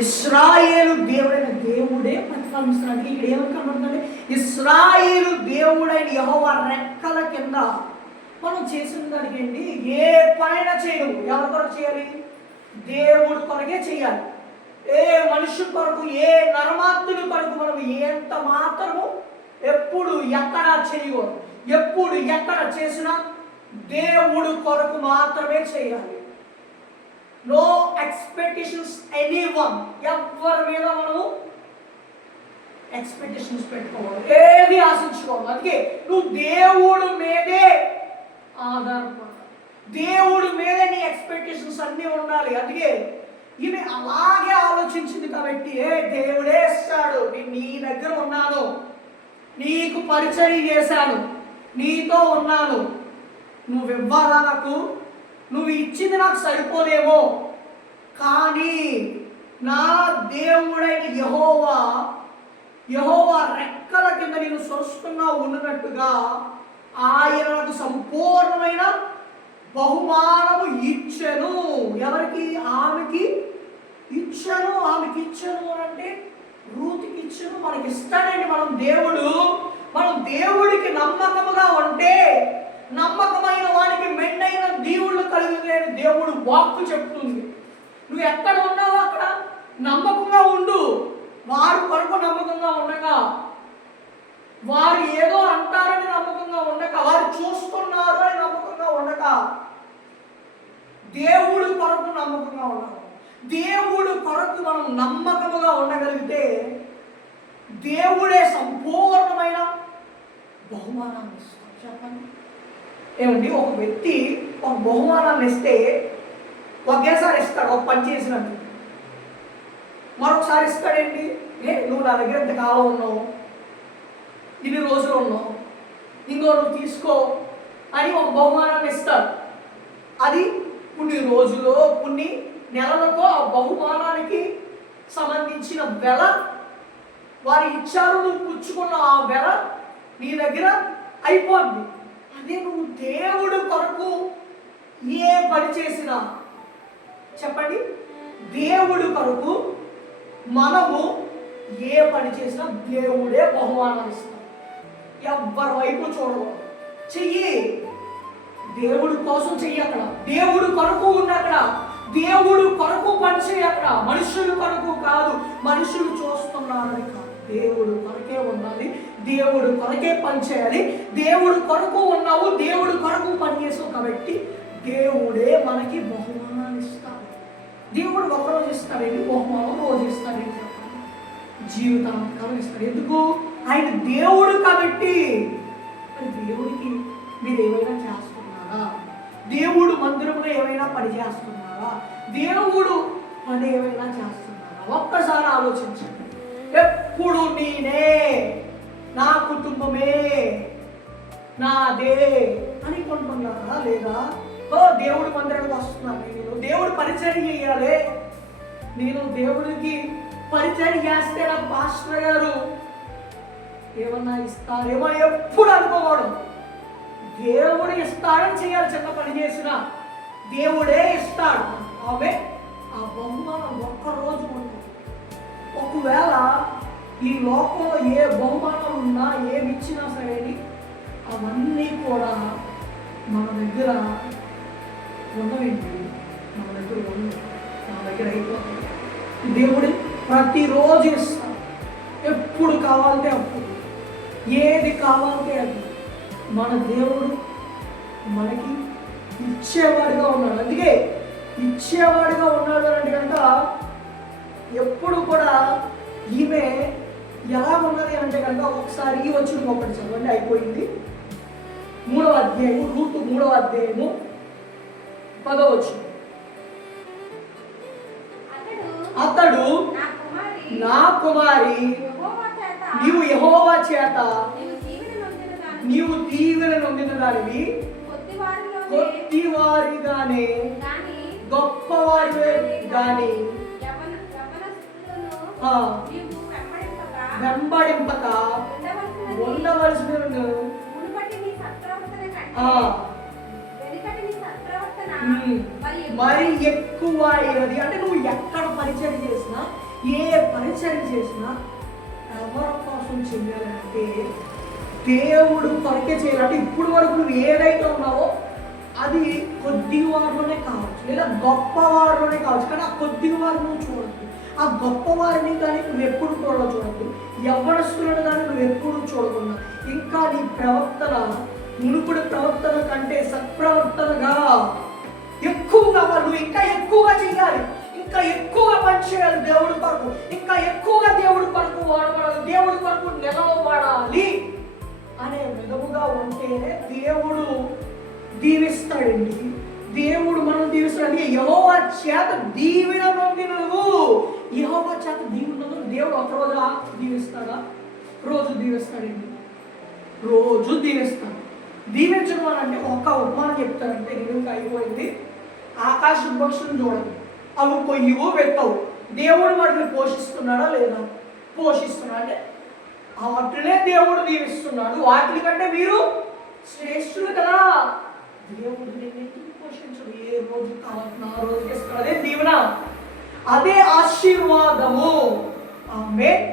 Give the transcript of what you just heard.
ఇశ్రాయేలు దేవుడైన దేవుడే ప్రతిఫలిస్తున్నాడు. ఇక్కడ ఏమని కనబడుతుంది? ఇశ్రాయేలు దేవుడైన యెహోవా రెక్కల కింద. మనం చేసిన దానికి ఏంటి? ఏ పనైనా చేయము. ఎవరి కొరకు చేయాలి? దేవుడి కొరకే చేయాలి. ఏ మనిషి కొరకు, ఏ నరమాత్రుని కొరకు మనం ఎంత మాత్రము ఎప్పుడు ఎక్కడ చేయకూడదు. ఎప్పుడు ఎక్కడ చేసినా దేవుడు కొరకు మాత్రమే చేయాలి. No expectations anyone. ఎవరి మీద మనము ఎక్స్పెక్టేషన్స్ పెట్టుకోవాలి, ఏది ఆశించుకోవాలి. అందుకే నువ్వు దేవుడు మీదే ఆధారపడాలి. దేవుడి మీదే నీ ఎక్స్పెక్టేషన్స్ అన్నీ ఉండాలి. అందుకే ఈమె అలాగే ఆలోచించింది కాబట్టి, దేవుడే ఇస్తాడు, నేను నీ దగ్గర ఉన్నాను, నీకు పరిచయం చేశాను, నీతో ఉన్నాను, నువ్వు ఇవ్వాలా నాకు? నువ్వు ఇచ్చింది నాకు సరిపోదేమో, కానీ నా దేవుడైన యెహోవా రెక్కల కింద నేను స్వస్థంగా ఉన్నట్టుగా ఆయన నాకు సంపూర్ణమైన బహుమానము ఇచ్చెను. ఎవరికి? ఆమెకి ఇచ్చాను. ఆమెకి ఇచ్చాను అంటే రూతుకి ఇచ్చాను. మనకి ఇస్తాడండి. మనం దేవుడికి నమ్మకముగా ఉంటే, నమ్మకమైన వానికి మెండైన దేవుళ్ళు కలిగితే దేవుడు వాక్కు చెప్తుంది. నువ్వు ఎక్కడ ఉన్నావో అక్కడ నమ్మకంగా ఉండు. వారి కొరకు నమ్మకంగా ఉండగా, వారు ఏదో అంటారని నమ్మకంగా ఉండక, వారు చూస్తున్నారు అని నమ్మకంగా ఉండక, దేవుడి కొరకు నమ్మకంగా ఉండాలి. దేవుడి కొరకు మనం నమ్మకముగా ఉండగలిగితే దేవుడే సంపూర్ణమైన బహుమానాన్ని ఇస్తాడు. చెప్పండి ఏమండి? ఒక వ్యక్తి ఒక బహుమానాన్ని ఇస్తే ఒకేసారి ఇస్తాడు, ఒక పని చేసినట్టు. మరొకసారి ఇస్తాడేంటి? నువ్వు నా దగ్గర ఎంతకాలం ఉన్నావు, ఇన్ని రోజులు ఉన్నావు, ఇంకో నువ్వు తీసుకో అని ఒక బహుమానాన్ని ఇస్తాడు. అది కొన్ని రోజులు, కొన్ని నెలలతో ఆ బహుమానానికి సంబంధించిన వెల వారు ఇచ్చారు, నువ్వు పుచ్చుకున్న ఆ వెల నీ దగ్గర అయిపోద్ది. అదే నువ్వు దేవుడు కొరకు ఏ పని చేసినా, చెప్పండి, దేవుడి కొరకు మనము ఏ పని చేసినా దేవుడే బహుమానాలు ఇస్తాడు. ఎవ్వరి వైపు చూడవు. చెయ్యి, దేవుడి కోసం చెయ్యి. అక్కడ దేవుడు కొరకు ఉన్న, అక్కడ దేవుడు కొరకు పని చేయి. అక్కడ మనుషుల కొరకు కాదు, మనుషులు చూస్తున్నారని కాదు, దేవుడు కొరకే ఉండాలి, దేవుడు కొరకే పని చేయాలి. దేవుడు కొరకు ఉన్నావు, దేవుడు కొరకు పని చేసావు కాబట్టి దేవుడే మనకి బహుమానాలు ఇస్తాడు. దేవుడు ఒకరోజు ఇస్తాడేంటి బహుమానం, రోజు ఇస్తాడేంటి చెప్పండి, జీవితాంతం ఇస్తాడు. ఎందుకు? ఆయన దేవుడు కాబట్టి. దేవుడికి మీరు ఏమైనా చేస్తున్నారా? దేవుడు మందిరంలో ఏమైనా పని చేస్తున్నారా? దేవుడు పని ఏమైనా చేస్తున్నారా? ఒక్కసారి ఆలోచించండి. ఎప్పుడు నేనే, నా కుటుంబమే, నాదే అని కొంటున్నారా? లేదా దేవుడు మందిరానికి వస్తున్నాను, నేను దేవుడు పరిచయం చేయాలి, నేను దేవుడికి పరిచయం చేస్తే నా పాస్టర్ గారు ఏమన్నా ఇస్తారేమో ఎప్పుడు అనుకోవడం. దేవుడు ఇస్తాడని చేయాలి. చిన్న పని చేసినా దేవుడే ఇస్తాడు. ఆమె ఆ బహుమానం ఒక్కరోజు ఉంటుంది. ఒకవేళ ఈ లోకంలో ఏ బహుమానాలు ఉన్నా, ఏమి ఇచ్చినా సరే, అవన్నీ కూడా మన దగ్గర ఉండవేంటి? మన దగ్గర ఉండవు, మన దగ్గర అయిపోతుంది. దేవుడు ప్రతిరోజు ఇస్తాడు. ఎప్పుడు కావాలంటే అప్పుడు, ఏది కావాలంటే అది. మన దేవుడు మనకి ఇచ్చేవాడిగా ఉన్నాడు. అందుకే ఇచ్చేవాడిగా ఉన్నాడు అంటే కనుక ఎప్పుడు కూడా ఈమె ఎలా ఉన్నది అంటే కనుక ఒకసారి ఈ వచ్చిన ఒకటి చదవండి, అయిపోయింది. 3వ అధ్యాయము, రూతు 3వ అధ్యాయము 10వ వచనం. అతడు నా కుమారి, నీవు యెహోవా చేత నీవు దీవెన నొందిన దానివి, కొద్దివారిగానే గొప్పవారివే గాని వెంబడింపక ఉండవలసిన మరి ఎక్కువ అయినది. అంటే నువ్వు ఎక్కడ పరిచయం చేసినా, ఏ పరిచయం చేసినా ఎవరి కోసం చేయాలంటే దేవుడు కొరకే చేయాలంటే ఇప్పుడు వరకు నువ్వు ఏదైతే ఉన్నావో అది కొద్ది వారిలోనే కావచ్చు, లేదా గొప్ప వారిలోనే కావచ్చు. కానీ ఆ కొద్ది వారిని నువ్వు చూడద్దు, ఆ గొప్ప వారిని కానీ నువ్వు ఎప్పుడు కూడా చూడద్దు, యవ్వనస్తులను కానీ నువ్వు ఎప్పుడు చూడకుండా ఇంకా నీ ప్రవర్తన మునుపుడు ప్రవర్తన కంటే సత్ప్రవర్తనగా ఎక్కువగా వాళ్ళు ఇంకా ఎక్కువగా చేయాలి, ఇంకా ఎక్కువగా పని చేయాలి దేవుడి కొరకు, ఇంకా ఎక్కువగా దేవుడి కొరకు వాడబడాలి, దేవుడి కొరకు నిలవబడాలి అనే విధముగా ఉంటేనే దేవుడు దీవిస్తాడండి. దేవుడు మనం దీవిస్తాడు. యెహోవా చేత దీవెన పొందినవు, యెహోవా చేత దీవెనను దేవుడు ఒక రోజు దీవిస్తాడా? రోజు దీవిస్తాడండి, రోజు దీవిస్తాడు. దీవించడం అని అంటే ఒక్క ఉపమానం చెప్తారంటే ఇంకా అయిపోయింది. ఆకాశ పక్షులను చూడండి, అవి కొయ్యవు పెట్టవు, దేవుడు వాటిని పోషిస్తున్నాడా లేదా? పోషిస్తున్నాడు. అంటే ఆ వాటినే దేవుడు దీవిస్తున్నాడు, వాటి కంటే మీరు శ్రేష్ఠులు కదా. దేవుడు నిన్ను పోషించడు, ఏ రోజు కావాలన్నా ఆ రోజు చేస్తాడు. అదే దీవెన, అదే ఆశీర్వాదము. ఆమేన్.